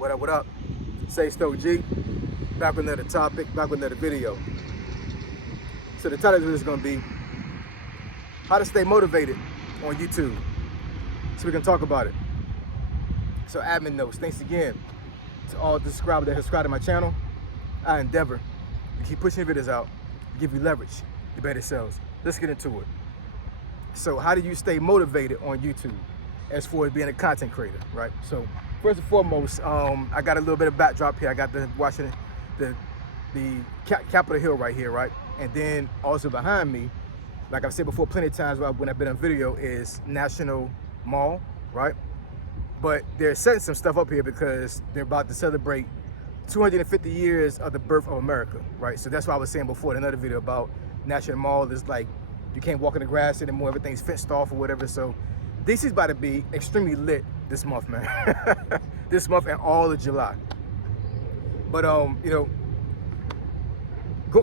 What up? Say Stoke G. Back with another topic, back with another video. So the title of this is going to be how to stay motivated on YouTube. So we can talk about it. So admin notes, thanks again to all the subscribers that have subscribed to my channel. I endeavor to keep pushing videos out, give you leverage to better sales. Let's get into it. So how do you stay motivated on YouTube as far as being a content creator, right? So first and foremost, I got a little bit of backdrop here. I got the Washington, the Capitol Hill right here, right? And then also behind me, like I've said before plenty of times when I've been on video, is National Mall, right? But they're setting some stuff up here because they're about to celebrate 250 years of the birth of America, right? So that's what I was saying before in another video about National Mall is like, you can't walk in the grass anymore, everything's fenced off or whatever. So DC's about to be extremely lit this month, man. This month and all of July. But you know,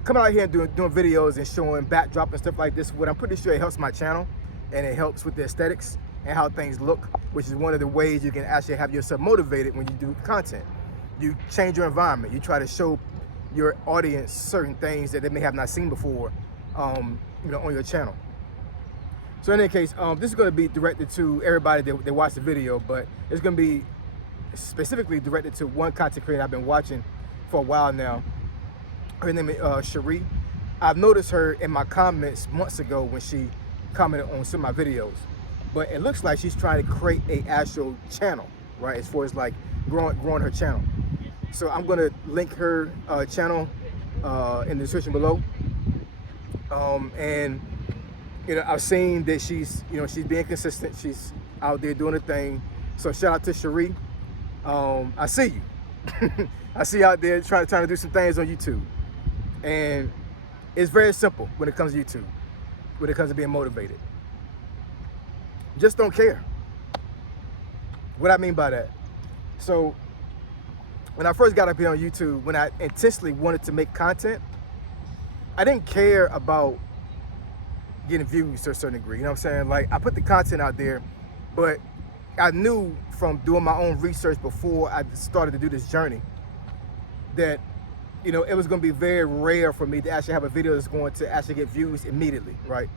coming out here and doing videos and showing backdrop and stuff like this, what I'm pretty sure it helps my channel and it helps with the aesthetics and how things look, which is one of the ways you can actually have yourself motivated when you do content. You change your environment. You try to show your audience certain things that they may have not seen before, you know, on your channel. So in any case, this is going to be directed to everybody that watched the video, but it's going to be specifically directed to one content creator I've been watching for a while now. Her name is Cheree. I've noticed her in my comments months ago when she commented on some of my videos, but it looks like she's trying to create a actual channel, right? As far as like growing her channel. So I'm going to link her channel in the description below. And you know, I've seen that she's being consistent. She's out there doing her thing. So shout out to Cheree. I see you. I see you out there trying to do some things on YouTube. And it's very simple when it comes to YouTube, when it comes to being motivated. Just don't care. What I mean by that. So when I first got up here on YouTube, when I intentionally wanted to make content, I didn't care about getting views to a certain degree, you know what I'm saying? Like, I put the content out there, but I knew from doing my own research before I started to do this journey that, you know, it was gonna be very rare for me to actually have a video that's going to actually get views immediately, right?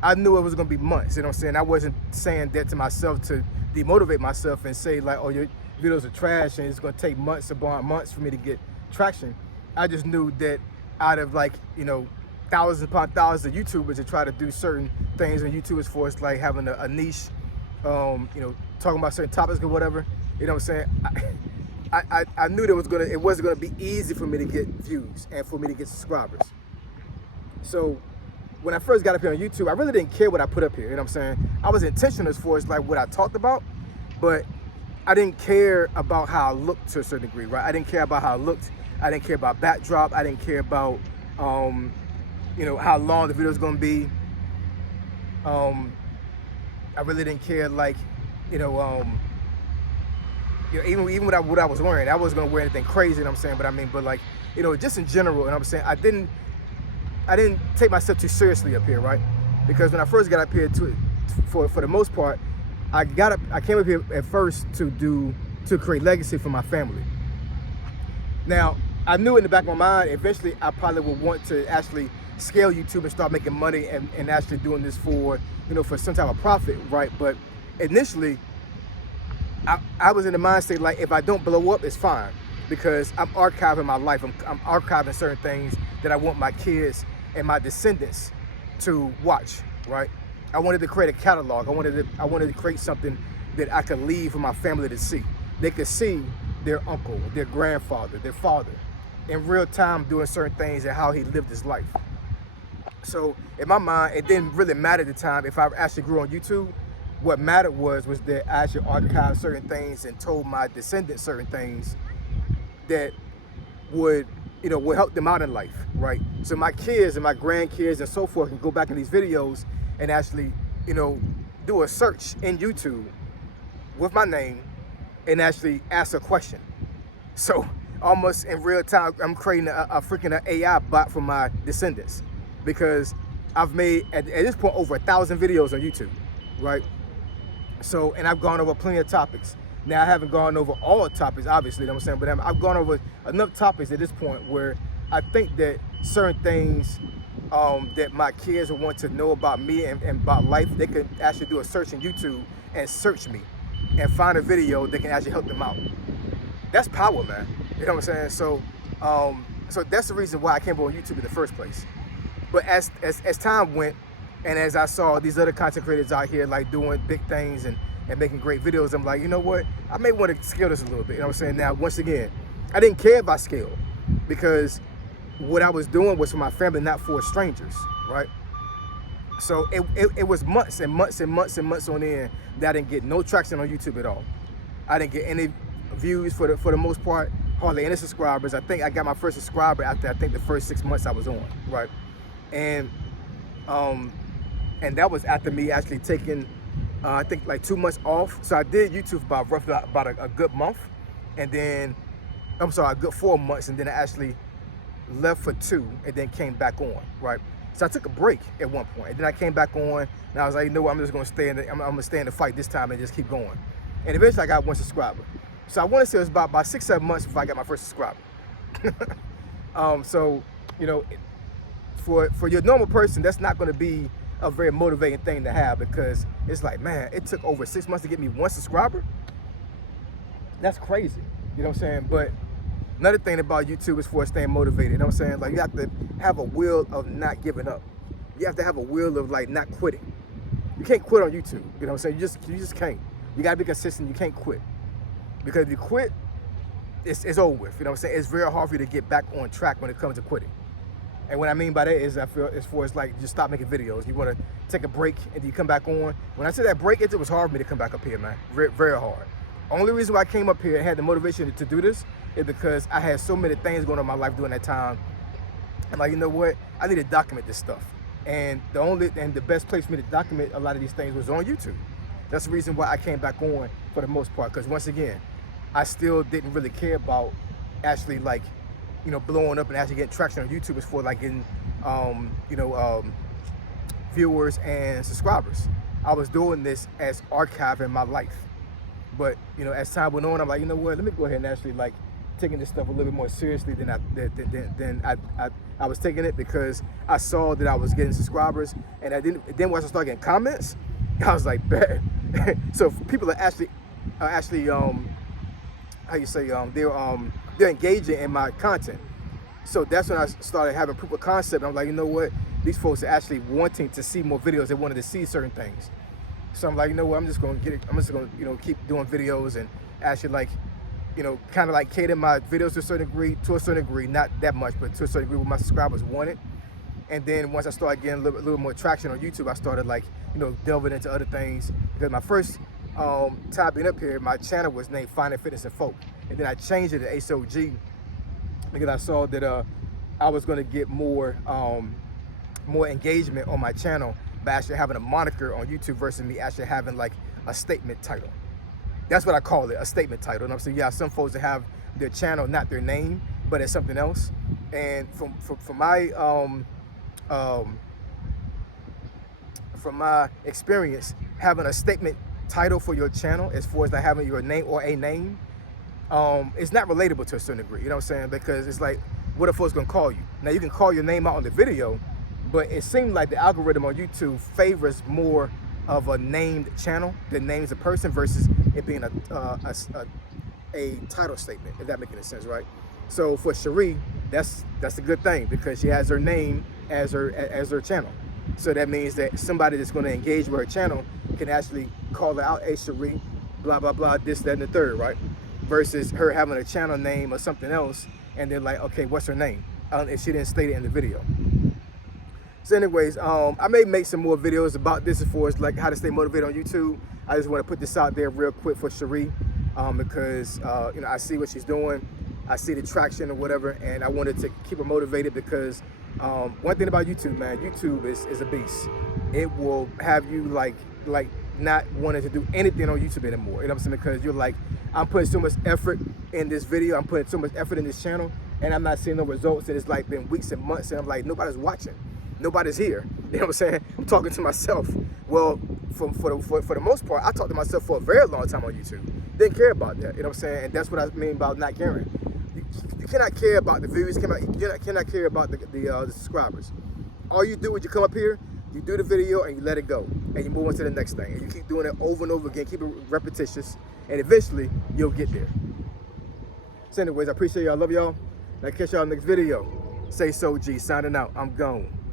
I knew it was gonna be months, you know what I'm saying? I wasn't saying that to myself to demotivate myself and say like, oh, your videos are trash and it's gonna take months upon months for me to get traction. I just knew that out of like, you know, thousands upon thousands of YouTubers that try to do certain things on YouTube as far as like having a niche, you know, talking about certain topics or whatever, you know what I'm saying? I knew that it wasn't gonna be easy for me to get views and for me to get subscribers. So when I first got up here on YouTube, I really didn't care what I put up here, you know what I'm saying? I was intentional as far as like what I talked about, but I didn't care about how I looked to a certain degree, right? I didn't care about how I looked. I didn't care about backdrop. I didn't care about, you know, how long the video is going to be. I really didn't care, like, you know, even what I was wearing. I wasn't going to wear anything crazy, you know what I'm saying? But I mean, but like, you know, just in general, you know what I'm saying? I didn't take myself too seriously up here, right? Because when I first got up here, for the most part, I came up here at first to create legacy for my family. Now, I knew in the back of my mind, eventually I probably would want to actually scale YouTube and start making money and actually doing this for, you know, for some type of profit, right? But initially, I was in the mind state like, if I don't blow up, it's fine, because I'm archiving my life. I'm archiving certain things that I want my kids and my descendants to watch, right? I wanted to create a catalog. I wanted to create something that I could leave for my family to see. They could see their uncle, their grandfather, their father in real time doing certain things and how he lived his life. So in my mind, it didn't really matter at the time if I actually grew on YouTube. What mattered was that I actually archived certain things and told my descendants certain things that would, you know, will help them out in life, right? So my kids and my grandkids and so forth can go back in these videos and actually, you know, do a search in YouTube with my name and actually ask a question. So almost in real time, I'm creating a freaking AI bot for my descendants, because I've made, at this point, over 1,000 videos on YouTube, right? So, and I've gone over plenty of topics. Now, I haven't gone over all topics, obviously, you know what I'm saying, but I've gone over enough topics at this point where I think that certain things that my kids will want to know about me and about life, they can actually do a search in YouTube and search me and find a video that can actually help them out. That's power, man. You know what I'm saying? So that's the reason why I came on YouTube in the first place. But as time went, and as I saw these other content creators out here like doing big things and making great videos, I'm like, you know what? I may want to scale this a little bit. You know what I'm saying? Now, once again, I didn't care if I scaled because what I was doing was for my family, not for strangers, right? So it was months and months and months and months on end that I didn't get no traction on YouTube at all. I didn't get any views for the most part, hardly any subscribers. I think I got my first subscriber after I think the first 6 months I was on, right? And that was after me actually taking I think like 2 months off. So I did YouTube about roughly about a good month, and then I'm sorry, a good 4 months, and then I actually left for 2 and then came back on, right? So I took a break at one point, and then I came back on, and I was like, you know what, I'm just gonna stay in the, I'm gonna stay in the fight this time and just keep going. And eventually I got 1 subscriber. So I want to say it was about 6-7 months before I got my first subscriber. So, you know, for your normal person, that's not gonna be a very motivating thing to have, because it's like, man, it took over 6 months to get me 1 subscriber. That's crazy, you know what I'm saying? But another thing about YouTube is for staying motivated, you know what I'm saying? Like, you have to have a will of not giving up. You have to have a will of like not quitting. You can't quit on YouTube, you know what I'm saying? You just can't. You gotta be consistent. You can't quit, because if you quit, it's over with. You know what I'm saying? It's very hard for you to get back on track when it comes to quitting. And what I mean by that is, I feel as far as like just stop making videos. You want to take a break and then you come back on. When I said that break, it was hard for me to come back up here, man. Very, very hard. Only reason why I came up here and had the motivation to do this is because I had so many things going on in my life during that time. I'm like, you know what? I need to document this stuff. And the best place for me to document a lot of these things was on YouTube. That's the reason why I came back on for the most part. Because once again, I still didn't really care about actually like, you know, blowing up and actually getting traction on YouTube. Is for like getting, viewers and subscribers. I was doing this as archiving my life. But, you know, as time went on, I'm like, you know what, let me go ahead and actually like taking this stuff a little bit more seriously than I was taking it, because I saw that I was getting subscribers, and then once I started getting comments, I was like, bet. So people are actually how you say, they're engaging in my content. So that's when I started having proof of concept. I'm like, you know what, these folks are actually wanting to see more videos. They wanted to see certain things. So I'm like, you know what, I'm just gonna you know, keep doing videos and actually like, you know, kind of like cater my videos to a certain degree, not that much, but to a certain degree what my subscribers wanted. And then once I started getting a little more traction on YouTube, I started like, you know, delving into other things, because my first time being up here, my channel was named Financefitnessfolk, and then I changed it to HOG because I saw that I was going to get more engagement on my channel by actually having a moniker on YouTube versus me actually having like a statement title. That's what I call it, a statement title. And I'm saying, yeah, some folks that have their channel, not their name, but it's something else. And from my experience, having a statement title for your channel, as far as like having your name or a name, it's not relatable to a certain degree. You know what I'm saying? Because it's like, what are folks gonna call you? Now you can call your name out on the video, but it seemed like the algorithm on YouTube favors more of a named channel than names a person versus it being a title statement, if that makes any sense, right? So for Cheree, that's a good thing, because she has her name as her channel. So that means that somebody that's going to engage with her channel can actually call her out, hey Cheree, blah blah blah, this, that, and the third, right? Versus her having a channel name or something else, and they're like, okay, what's her name? If she didn't state it in the video. So anyways, I may make some more videos about this as far as like how to stay motivated on YouTube. I just want to put this out there real quick for Cheree, because you know, I see what she's doing, I see the traction or whatever, and I wanted to keep her motivated, because one thing about YouTube, man, YouTube is a beast. It will have you like not wanting to do anything on YouTube anymore. You know what I'm saying? Because you're like, I'm putting so much effort in this video, I'm putting so much effort in this channel, and I'm not seeing no results. And it's like been weeks and months, and I'm like, nobody's watching. Nobody's here. You know what I'm saying? I'm talking to myself. Well, for the most part, I talk to myself for a very long time on YouTube. didn't care about that. You know what I'm saying? And that's what I mean about not caring. You cannot care about the views. You cannot care about the subscribers. All you do is you come up here, you do the video, and you let it go, and you move on to the next thing, and you keep doing it over and over again. Keep it repetitious, and eventually you'll get there. So anyways, I appreciate y'all. I love y'all. I'll catch y'all in the next video. Say so, G. Signing out. I'm gone.